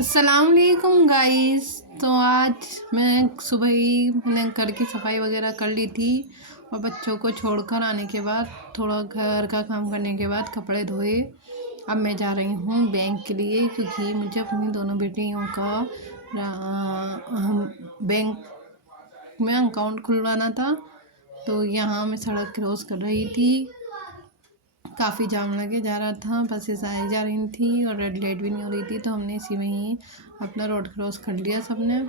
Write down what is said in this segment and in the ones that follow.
अस्सलामुअलैकुम गाइस। तो आज मैं सुबह ही मैंने घर की सफाई वगैरह कर ली थी और बच्चों को छोड़कर आने के बाद थोड़ा घर का काम करने के बाद कपड़े धोए। अब मैं जा रही हूँ बैंक के लिए क्योंकि मुझे अपनी दोनों बेटियों का बैंक में अकाउंट खुलवाना था। तो यहाँ मैं सड़क क्रॉस कर रही थी, काफ़ी जाम लगे जा रहा था, बसेस आई जा रही थी और रेड लाइट भी नहीं हो रही थी। तो हमने इसी में ही अपना रोड क्रॉस कर लिया सबने।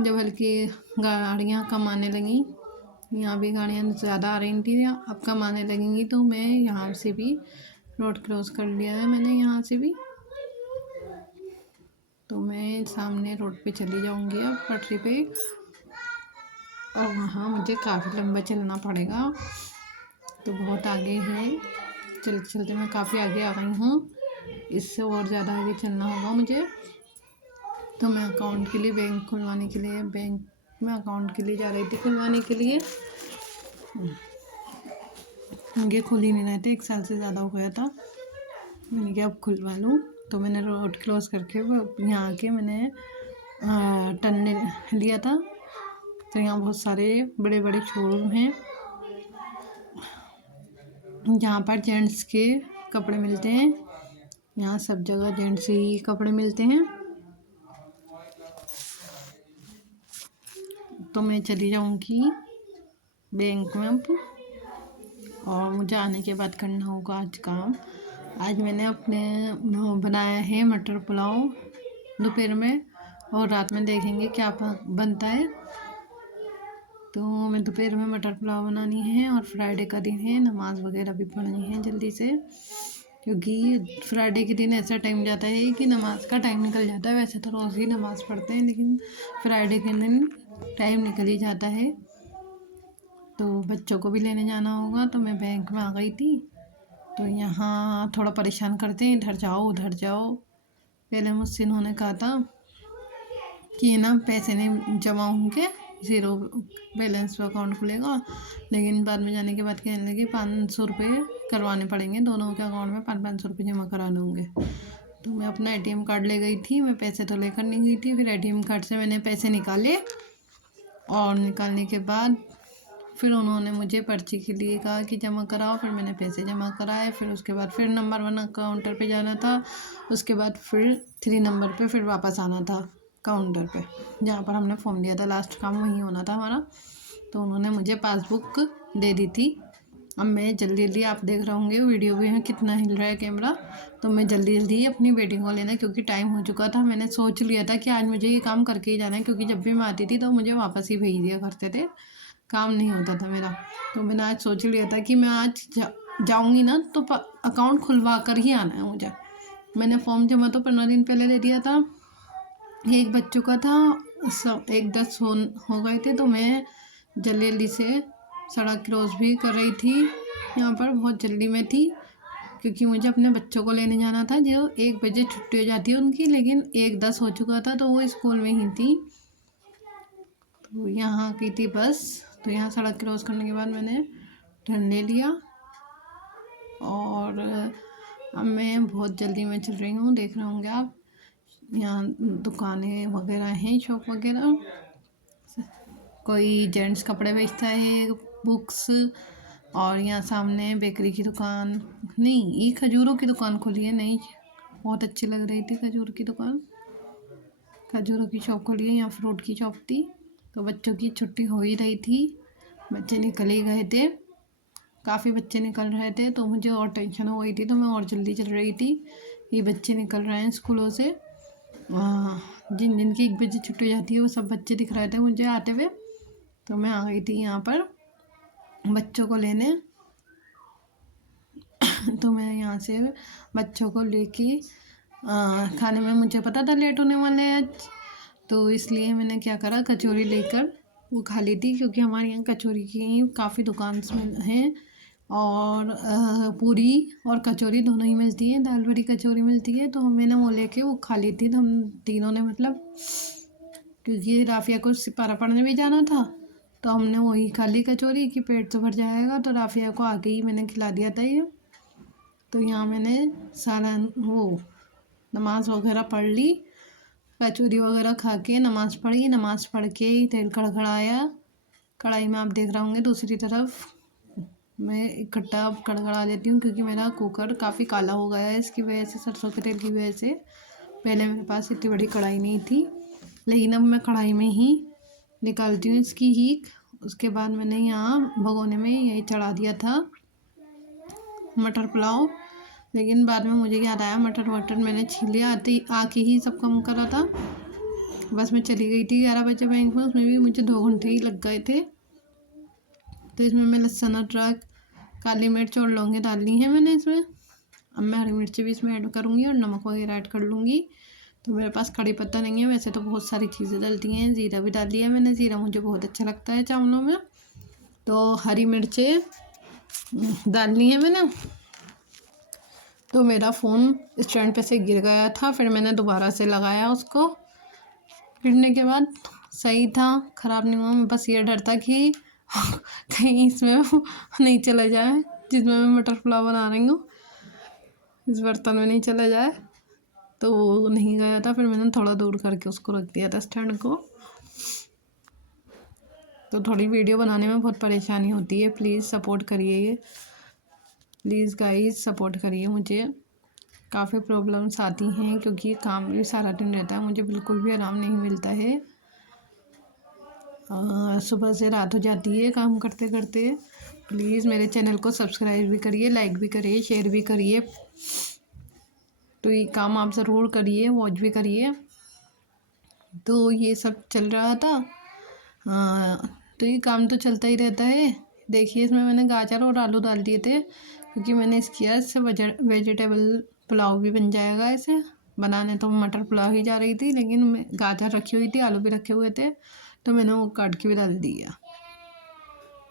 जब हल्की गाड़ियाँ कम आने लगी, यहाँ भी गाड़ियाँ ज़्यादा आ रही थी, अब कम आने लगेंगी, तो मैं यहाँ से भी रोड क्रॉस कर लिया है मैंने यहाँ से भी। तो मैं सामने रोड पे चली जाऊँगी अब पटरी पे, और वहाँ मुझे काफ़ी लंबा चलना पड़ेगा, तो बहुत आगे है। चलते चलते मैं काफ़ी आगे आ गई हूँ, इससे और ज़्यादा आगे चलना होगा मुझे। तो मैं अकाउंट के लिए बैंक खुलवाने के लिए बैंक में अकाउंट के लिए जा रही थी खुलवाने के लिए। ये खुल ही नहीं रहे थे, 1 साल से ज़्यादा हो गया था। मैंने कहा अब खुलवा लूँ, तो मैंने रोड क्रॉस करके यहाँ आके मैंने टर्न लिया था। तो यहाँ बहुत सारे बड़े बड़े शोरूम हैं जहाँ पर जेंट्स के कपड़े मिलते हैं। यहाँ सब जगह जेंट्स ही कपड़े मिलते हैं। तो मैं चली जाऊँगी बैंक में अब, और मुझे आने के बाद करना होगा आज काम। आज मैंने अपने बनाया है मटर पुलाव दोपहर में, और रात में देखेंगे क्या बनता है। तो मैं दोपहर में मटर पुलाव बनानी है, और फ्राइडे का दिन है, नमाज़ वगैरह भी पढ़नी है जल्दी से, क्योंकि फ्राइडे के दिन ऐसा टाइम जाता है कि नमाज़ का टाइम निकल जाता है। वैसे तो रोज़ ही नमाज़ पढ़ते हैं, लेकिन फ्राइडे के दिन टाइम निकल ही जाता है। तो बच्चों को भी लेने जाना होगा, तो मैं बैंक में आ गई थी। तो यहाँ थोड़ा परेशान करते हैं, इधर जाओ उधर जाओ। पहले मुझसे इन्होंने कहा था कि ना पैसे नहीं जमा होंगे, 0 बैलेंस पे अकाउंट खुलेगा, लेकिन बाद में जाने के बाद कहने लगे 500 रुपये करवाने पड़ेंगे, दोनों के अकाउंट में 500 रुपये जमा कराने होंगे। तो मैं अपना ATM कार्ड ले गई थी, मैं पैसे तो लेकर नहीं गई थी। फिर ATM कार्ड से मैंने पैसे निकाले, और निकालने के बाद फिर उन्होंने मुझे पर्ची के लिए कहा कि जमा कराओ। फिर मैंने पैसे जमा कराए। फिर उसके बाद फिर नंबर 1 काउंटर पे जाना था, उसके बाद फिर 3 नंबर पे फिर वापस आना था काउंटर पे, जहाँ पर हमने फॉर्म दिया था। लास्ट काम वहीं होना था हमारा। तो उन्होंने मुझे पासबुक दे दी थी। अब मैं जल्दी जल्दी, आप देख रहे होंगे वीडियो में है कितना हिल रहा है कैमरा, तो मैं जल्दी जल्दी अपनी बेटिंग को लेना, क्योंकि टाइम हो चुका था। मैंने सोच लिया था कि आज मुझे ये काम करके ही जाना है, क्योंकि जब भी मैं आती थी तो मुझे वापस ही भेज दिया करते थे, काम नहीं होता था मेरा। तो मैंने आज सोच लिया था कि मैं आज जाऊँगी ना, तो अकाउंट खुलवा कर ही आना है मुझे। मैंने फॉर्म जमा तो 15 दिन पहले दे दिया था। एक बज चुका था, सब 1:10 हो गए थे। तो मैं जल्दी जल्दी से सड़क क्रॉस भी कर रही थी, यहाँ पर बहुत जल्दी में थी, क्योंकि मुझे अपने बच्चों को लेने जाना था, जो 1 बजे छुट्टी हो जाती है उनकी, लेकिन 1:10 हो चुका था, तो वो स्कूल में ही थी। तो यहाँ की थी बस। तो यहाँ सड़क क्रॉस करने के बाद मैंने टर्न ले लिया, और अब मैं बहुत जल्दी में चल रही हूँ। देख रहे होंगे आप, यहाँ दुकानें वगैरह हैं, शॉप वगैरह, कोई जेंट्स कपड़े बेचता है, बुक्स, और यहाँ सामने बेकरी की दुकान, नहीं ये खजूरों की दुकान खुली है, नहीं बहुत अच्छी लग रही थी खजूर की दुकान, खजूरों की शॉप खुली है। यहाँ फ्रूट की शॉप थी। तो बच्चों की छुट्टी हो ही रही थी, बच्चे निकल ही गए थे, काफ़ी बच्चे निकल रहे थे, तो मुझे और टेंशन हो गई थी, तो मैं और जल्दी चल रही थी। ये बच्चे निकल रहे हैं स्कूलों से, जिन जिनकी 1 बजे छुट्टी हो जाती है वो सब बच्चे दिख रहे थे मुझे आते हुए। तो मैं आ गई थी यहाँ पर बच्चों को लेने। तो मैं यहाँ से बच्चों को लेके खाने में, मुझे पता था लेट होने वाले हैं, तो इसलिए मैंने क्या करा, कचौरी लेकर वो खा ली थी, क्योंकि हमारे यहाँ कचौरी की काफ़ी दुकान हैं, और पूरी और कचौरी दोनों ही मिलती है, दाल बड़ी कचौरी मिलती है। तो मैंने वो लेके वो खा ली थी, तो हम तीनों ने, मतलब क्योंकि राफिया को सिपारा पढ़ने भी जाना था, तो हमने वही खा ली कचौरी कि पेट तो भर जाएगा। तो राफिया को आगे ही मैंने खिला दिया था ये। तो यहाँ मैंने सारा वो नमाज वगैरह पढ़ ली, कचौरी वगैरह खा के नमाज़ पढ़ी। नमाज़ पढ़ के ही तेल कड़कड़ाया। कढ़ाई में आप देख रहे होंगे दूसरी तरफ मैं इकट्ठा कड़कड़ा लेती हूँ, क्योंकि मेरा कुकर काफ़ी काला हो गया है इसकी वजह से, सरसों के तेल की वजह से। पहले मेरे पास इतनी बड़ी कढ़ाई नहीं थी, लेकिन अब मैं कढ़ाई में ही निकालती हूँ इसकी हीक। उसके बाद मैंने यहाँ भगोने में यही चढ़ा दिया था मटर पुलाव। लेकिन बाद में मुझे याद आया मटर वटर मैंने छील लिया, आके ही सब काम करा था। बस मैं चली गई थी 11 बजे बैंक में, उसमें भी मुझे 2 घंटे ही लग गए थे। तो इसमें मैं लहसुन अदरक काली मिर्च और लौंगे डालनी है मैंने इसमें। अब मैं हरी मिर्च भी इसमें ऐड करूँगी और नमक वगैरह ऐड कर लूँगी। तो मेरे पास कड़ी पत्ता नहीं है, वैसे तो बहुत सारी चीज़ें डलती हैं। ज़ीरा भी डाल लिया मैंने, ज़ीरा मुझे बहुत अच्छा लगता है चावलों में। तो हरी मिर्चें डालनी है मैंने। तो मेरा फ़ोन स्टैंड पे से गिर गया था, फिर मैंने दोबारा से लगाया उसको। गिरने के बाद सही था, ख़राब नहीं हुआ। बस ये डर था कि कहीं इसमें नहीं चला जाए जिसमें मैं मटर पुलाव बना रही हूँ, इस बर्तन में नहीं चला जाए। तो वो नहीं गया था, फिर मैंने थोड़ा दूर करके उसको रख दिया था स्टैंड को। तो थोड़ी वीडियो बनाने में बहुत परेशानी होती है, प्लीज़ सपोर्ट करिए, प्लीज़ गाइस सपोर्ट करिए मुझे। काफ़ी प्रॉब्लम्स आती हैं क्योंकि काम भी सारा दिन रहता है, मुझे बिल्कुल भी आराम नहीं मिलता है। सुबह से रात हो जाती है काम करते करते। प्लीज़ मेरे चैनल को सब्सक्राइब भी करिए, लाइक भी करिए, शेयर भी करिए। तो ये काम आप ज़रूर करिए, वॉच भी करिए। तो ये सब चल रहा था। तो ये काम तो चलता ही रहता है। देखिए इसमें मैंने गाजर और आलू डाल दिए थे, क्योंकि मैंने इससे वेजिटेबल पुलाव भी बन जाएगा। ऐसे बनाने तो मटर पुलाव ही जा रही थी, लेकिन मैं गाजर रखी हुई थी, आलू भी रखे हुए थे, तो मैंने वो काट के भी डाल दिया।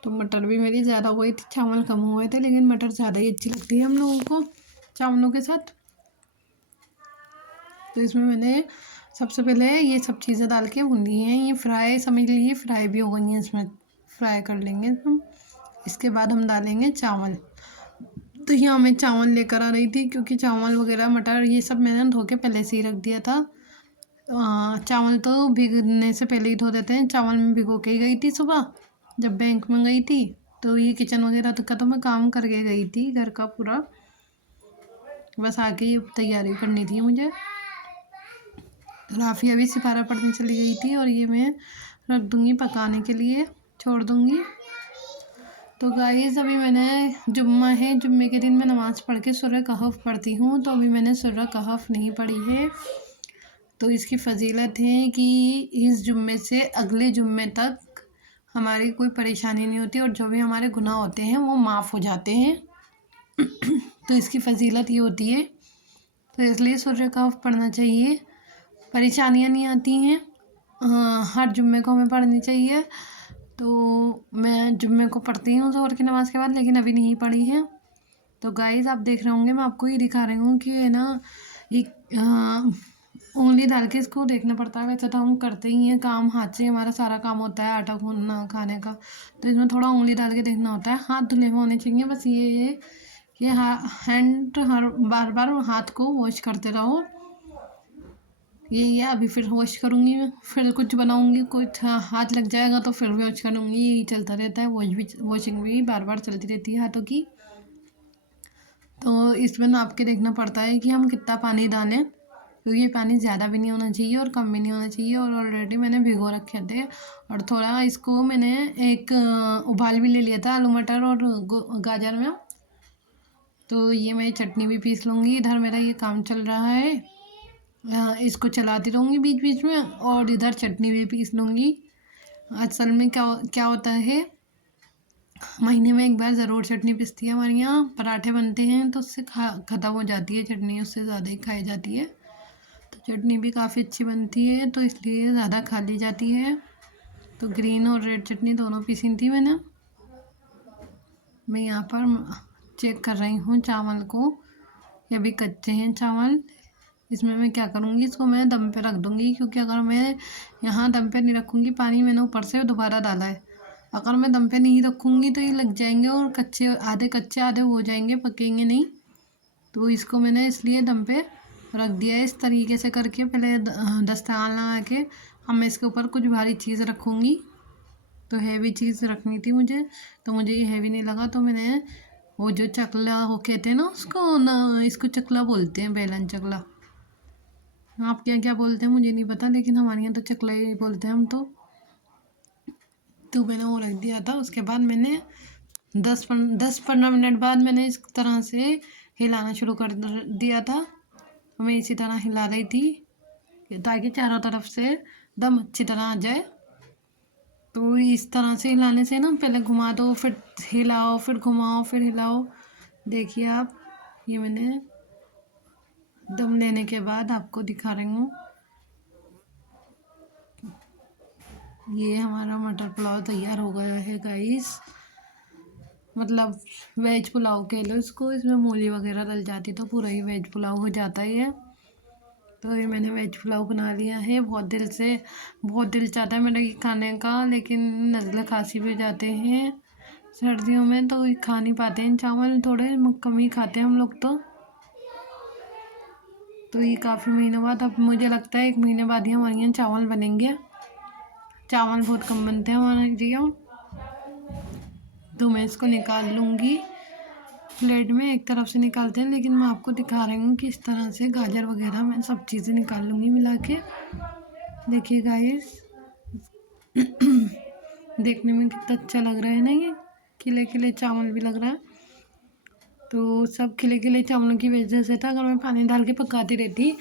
तो मटर भी मेरी ज़्यादा हुई थी, चावल कम हुए थे, लेकिन मटर ज़्यादा ही अच्छी लगती है हम लोगों को चावलों के साथ। तो इसमें मैंने सबसे पहले ये सब चीज़ें डाल के भूनी हैं। ये फ्राई समझ लीजिए, फ्राई भी हो गई हैं, इसमें फ्राई कर लेंगे हम। इसके बाद हम डालेंगे चावल। तो यहाँ मैं चावल लेकर आ रही थी, क्योंकि चावल वगैरह मटर ये सब मैंने धो के पहले से ही रख दिया था। चावल तो भिगने से पहले ही धो देते हैं। चावल में भिगो के ही गई थी सुबह जब बैंक में गई थी। तो ये किचन वगैरह का तो मैं काम करके गई थी घर का पूरा, बस आके ही तैयारी करनी थी मुझे। राफ़ी अभी सिपारा पढ़ने चली गई थी, और ये मैं रख दूँगी पकाने के लिए, छोड़ दूँगी। तो गाइस अभी मैंने जुम्मा है, जुम्मे के दिन मैं नमाज़ पढ़ के सूरह कहफ पढ़ती हूँ, तो अभी मैंने सूरह कहफ नहीं पढ़ी है। तो इसकी फ़जीलत है कि इस जुम्मे से अगले जुम्मे तक हमारी कोई परेशानी नहीं होती, और जो भी हमारे गुनाह होते हैं वो माफ़ हो जाते हैं। तो इसकी फ़जीलत ये होती है, तो इसलिए सूरह कहफ पढ़ना चाहिए, परेशानियाँ नहीं आती हैं। हर जुम्मे को हमें पढ़नी चाहिए। तो मैं जुम्मे को पढ़ती हूँ ज़ोहर की नमाज़ के बाद, लेकिन अभी नहीं पढ़ी है। तो गाइस आप देख रहे होंगे, मैं आपको ये दिखा रही हूँ कि है ना, एक उंगली डाल के इसको देखना पड़ता है। वैसे तो हम करते ही हैं काम, हाथ से हमारा सारा काम होता है, आटा गूंदना खाने का। तो इसमें थोड़ा उंगली डाल के देखना होता है। हाथ धुले हुए होने चाहिए, बस ये है कि हैंड हर बार बार हाथ को वॉश करते रहो। यही है। अभी फिर वॉश करूँगी मैं, फिर कुछ बनाऊँगी, कुछ हाथ लग जाएगा तो फिर वॉश करूँगी। यही चलता रहता है, वॉशिंग भी बार बार चलती रहती है हाथों की। तो इसमें नाप के देखना पड़ता है कि हम कितना पानी डालें, क्योंकि पानी ज़्यादा भी नहीं होना चाहिए और कम भी नहीं होना चाहिए। और ऑलरेडी मैंने भिगो रखे थे, और थोड़ा इसको मैंने एक उबाल भी ले लिया था आलू मटर और गाजर में। तो ये मैं चटनी भी पीस लूँगी, इधर मेरा ये काम चल रहा है। इसको चलाती रहूँगी बीच बीच में, और इधर चटनी भी पीस लूँगी। असल में क्या होता है, महीने में एक बार ज़रूर चटनी पिसती है हमारे यहाँ। पराठे बनते हैं तो उससे ख़त्म हो जाती है चटनी, उससे ज़्यादा ही खाई जाती है। तो चटनी भी काफ़ी अच्छी बनती है, तो इसलिए ज़्यादा खा ली जाती है। तो ग्रीन और रेड चटनी दोनों पीसी थी मैंने। मैं यहाँ पर चेक कर रही हूँ चावल को, ये अभी कच्चे हैं चावल। इसमें मैं क्या करूँगी, इसको मैं दम पे रख दूँगी, क्योंकि अगर मैं यहाँ दम पे नहीं रखूँगी, पानी मैंने ऊपर से दोबारा डाला है, अगर मैं दम पे नहीं रखूँगी तो ये लग जाएंगे और कच्चे आधे हो जाएंगे, पकेंगे नहीं। तो इसको मैंने इसलिए दम पे रख दिया है इस तरीके से करके। पहले दस्तरखान लगा के अब मैं इसके ऊपर कुछ भारी चीज़ रखूँगी। तो हैवी चीज़ रखनी थी मुझे, तो मुझे ये हैवी नहीं लगा, तो मैंने वो जो चकला वो कहते हैं ना उसको ना, इसको चकला बोलते हैं, बेलन चकला। आप क्या क्या बोलते हैं मुझे नहीं पता, लेकिन हमारे यहाँ तो चकला ही बोलते हैं हम तो मैंने वो रख दिया था। उसके बाद मैंने 10-15 मिनट बाद मैंने इस तरह से हिलाना शुरू कर दिया था। मैं इसी तरह हिला रही थी ताकि चारों तरफ से दम अच्छी तरह आ जाए। तो इस तरह से हिलाने से ना, पहले घुमा दो, फिर हिलाओ, फिर घुमाओ, फिर हिलाओ। देखिए आप, ये मैंने दम लेने के बाद आपको दिखा रही हूँ। ये हमारा मटर पुलाव तैयार हो गया है गाइस। मतलब वेज पुलाव कह लो इसको, इसमें मूली वगैरह डल जाती तो पूरा ही वेज पुलाव हो जाता ही है। तो ये मैंने वेज पुलाव बना लिया है। बहुत दिल चाहता है मेरा ये खाने का, लेकिन नज़ला खांसी भी हो जाते हैं सर्दियों में, तो ये खा नहीं पाते हैं। चावल थोड़े कम ही खाते हैं हम लोग तो ये काफ़ी महीनों बाद, अब मुझे लगता है 1 महीने बाद ही हमारे यहाँ चावल बनेंगे। चावल बहुत कम बनते हैं हमारे यहाँ। तो मैं इसको निकाल लूँगी प्लेट में। एक तरफ से निकालते हैं, लेकिन मैं आपको दिखा रही हूँ कि इस तरह से गाजर वगैरह मैं सब चीज़ें निकाल लूँगी मिला के। देखिए गाइस, देखने में कितना अच्छा लग रहा है ना, ये खिले खिले चावल भी लग रहा है। तो सब खिले खिले चावलों की वजह से था। अगर मैं पानी डाल के पकाती रहती,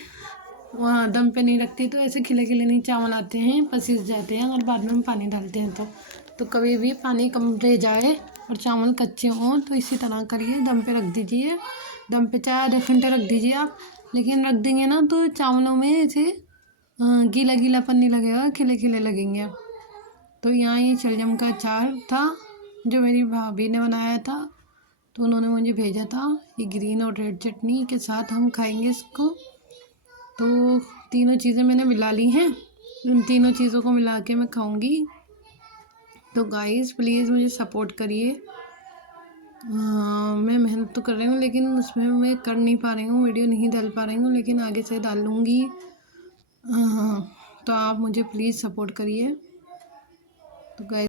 वहाँ दम पे नहीं रखती, तो ऐसे खिले खिले नहीं चावल आते हैं, पसीज जाते हैं अगर बाद में हम पानी डालते हैं तो कभी भी पानी कम रह जाए और चावल कच्चे हों तो इसी तरह करिए, दम पे रख दीजिए। दम पे चाहे आधे घंटे रख दीजिए आप, लेकिन रख देंगे ना तो चावलों में ऐसे गीला गीलापन नहीं लगेगा, खिले खिले लगेंगे। तो यहाँ ये शलजम का अचार था जो मेरी भाभी ने बनाया था, तो उन्होंने मुझे भेजा था। ये ग्रीन और रेड चटनी के साथ हम खाएंगे इसको। तो तीनों चीज़ें मैंने मिला ली हैं, उन तीनों चीज़ों को मिला के मैं खाऊंगी। तो गाइस प्लीज़ मुझे सपोर्ट करिए। मैं मेहनत तो कर रही हूँ, लेकिन उसमें मैं कर नहीं पा रही हूँ, वीडियो नहीं डाल पा रही हूँ, लेकिन आगे से डाल लूँगी। तो आप मुझे प्लीज़ सपोर्ट करिए। तो गाइस